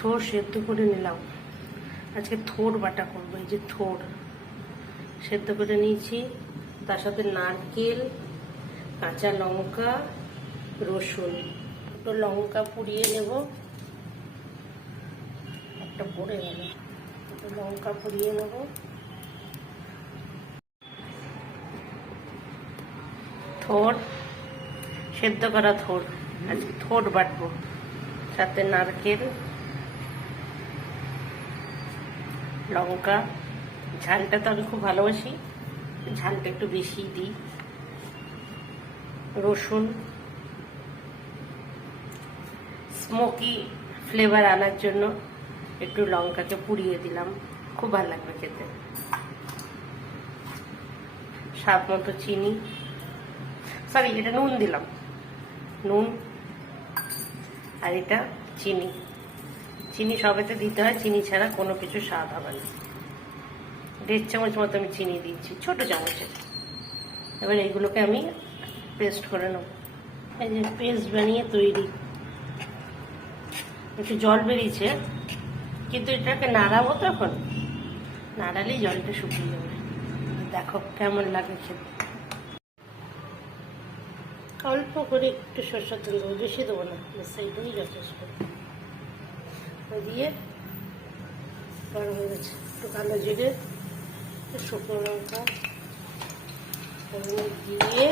থোড় সেদ্ধ করে নিলাম। আজকে থোড় বাটা করবো। এই যে থোড় সেদ্ধ করে নিয়েছি, তার সাথে নারকেল, কাঁচা লঙ্কা, রসুন, দুটো লঙ্কা পুড়িয়ে নেব। একটা পড়ে গেল, দুটো লঙ্কা পুড়িয়ে নেব। থোড় সেদ্ধ করা থোড়, আজকে থোড় বাটবো, সাথে নারকেল, লঙ্কা। ঝালটা তো আমি খুব ভালোবাসি, ঝালটা একটু বেশি দিই। রসুন, স্মোকি ফ্লেভার আনার জন্য একটু লঙ্কাকে পুড়িয়ে দিলাম, খুব ভালো লাগবে খেতে। স্বাদ মতো চিনি, সরি এটা নুন দিলাম, নুন, আর এটা চিনি। চিনি সবেতে দিতে হয়, চিনি ছাড়া কোনো কিছু স্বাদ হবে না। 1.5 চামচ মতো আমি চিনি দিচ্ছি, ছোট চামচে। এবার এইগুলোকে আমি পেস্ট করে নেব। এই যে পেস্ট বানিয়ে তৈরি। একটু জল বেরিয়েছে, কিন্তু এটাকে নাড়াবো, তখন নাড়ালেই জলটা শুকিয়ে যাবে। দেখো কেমন লাগে খেতে। অল্প করে একটু সরষের তেল দেবো, বেশি দেবো না, সেইটাই যথেষ্ট। দিয়ে গরম হয়ে গেছে, একটু কালো জিরে, শুকনো লঙ্কা দিয়ে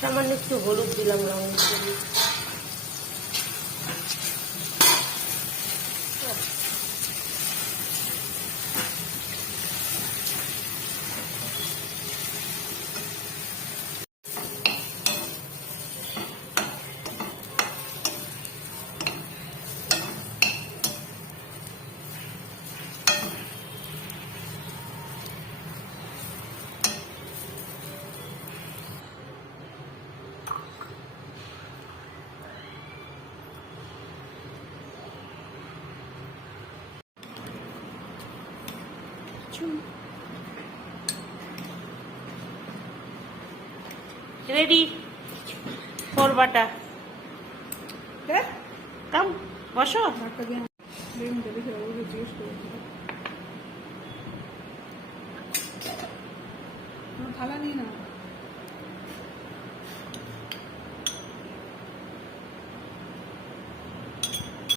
সামান্য একটু হলুদ দিলাম, লঙ্কা দিয়ে। রেডি থোড় বাটা। কাম বসো। থালা নিয়ে নাও।